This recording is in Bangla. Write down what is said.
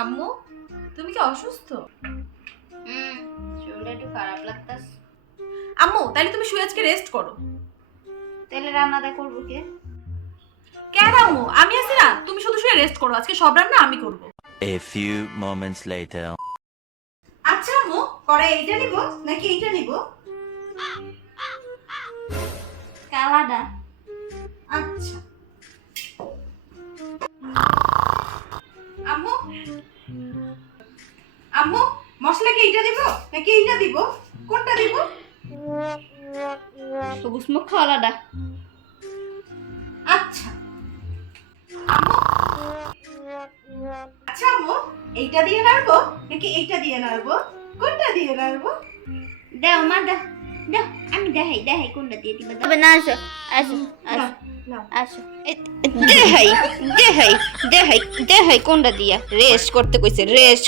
আম্মু, তুমি কি অসুস্থ? শরীরটা একটু খারাপ লাগতাছে। আম্মু, তাহলে তুমি শুয়ে আজকে রেস্ট করো। তাহলে রান্নাটা করবো কে? কেন আম্মু, আমি আছি না, তুমি শুধু শুয়ে রেস্ট করো, আজকে সব রান্না আমি করব। A few moments later. আচ্ছা আম্মু, কড়াই এইটা নিব নাকি এইটা নিব? কালাডা। আচ্ছা আম্মু, আম্মু মশলা কি এইটা দিব নাকি এইটা দিব? কোনটা দিব? সবুজ মুখ কালাডা। আচ্ছা আম্মু, আচ্ছা আম্মু, এইটা দিয়ে নাড়বো নাকি এইটা দিয়ে নাড়বো? কোনটা দিয়ে নাড়বো? দাও মা দাও দাও, আমি দেখাই কোনটা দিয়ে দিবা। তবে না, আসো আসো আসো নাও। আসো। দেখাই কোনটা দিয়া রেস্ট করতে কইছে, রেস্ট